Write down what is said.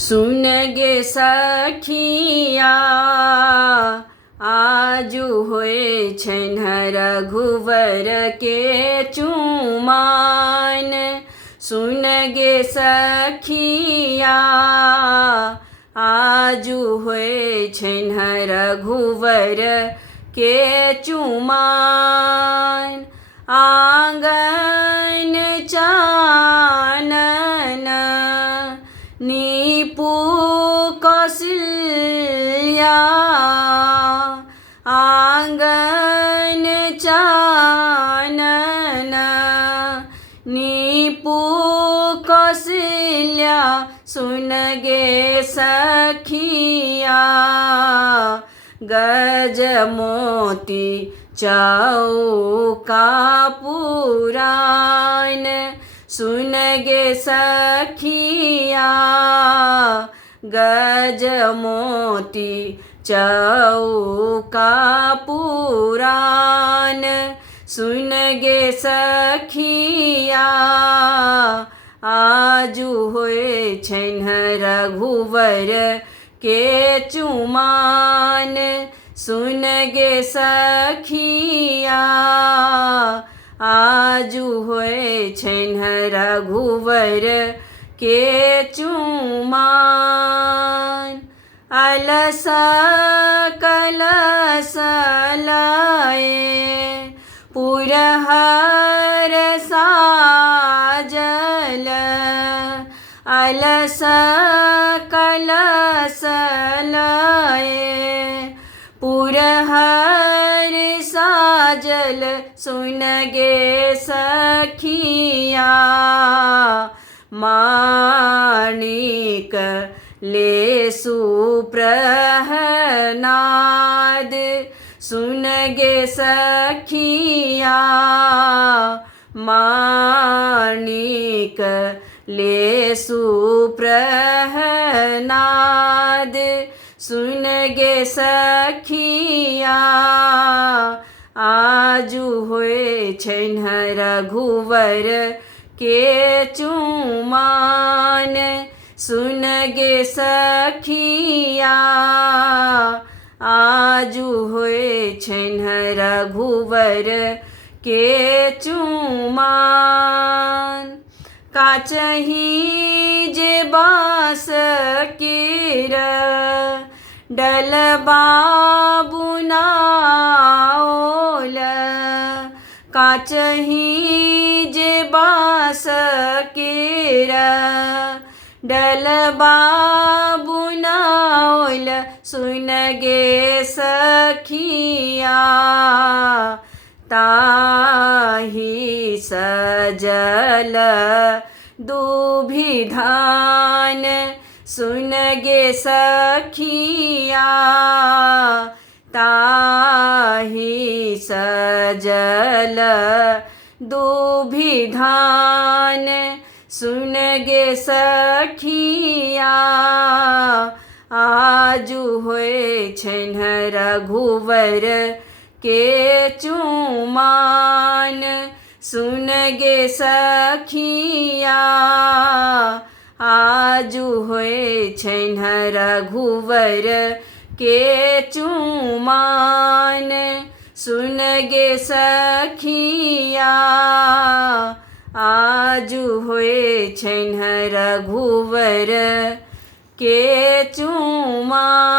सुन गे सखिया आजु होए छन रघुवर के चुमान। सुन गे सखिया आजु होए छन रघुवर के चुमान। आंगन चानन नीपू कौशल्या। आंगन चानन नीपू कौशल्या। सुन गे सखिया गजमोती चौका पुराण। सुन गे सखिया गजमोती चौका पुराण। सुन गे सखिया आजु होए छन रघुवर के चुमान। सुन गे सखिया आजु होए छन रघुवर के चुमान। अलस कलस लाए पुरहर साजल। अलस कलस लाए पुरहर साजल। सुन गे सखिया माणिक लेसु प्रहनाद। सुन गे सखिया माणिक लेसु प्रहनाद। सुन गे सखिया आजु होए छन रघुवर के चुमान। सुन गे सखिया आजु होए छन रघुवर के चुमान। काचही जे बाँस केर डलबा बुनाओल। काचही जे बाँस केर डलबा बुनाओल। सुन गे सखिया ताहि सजल दुभिधान। सुन गे सखिया ताहि सजल दुभिधान। सुन गे सखिया आजु होए छन रघुवर के चुमान। सुन गे सखिया आजु होए छन रघुवर के चुमान। सुन गे सखिया आजु होए छन रघुवर के चुमान।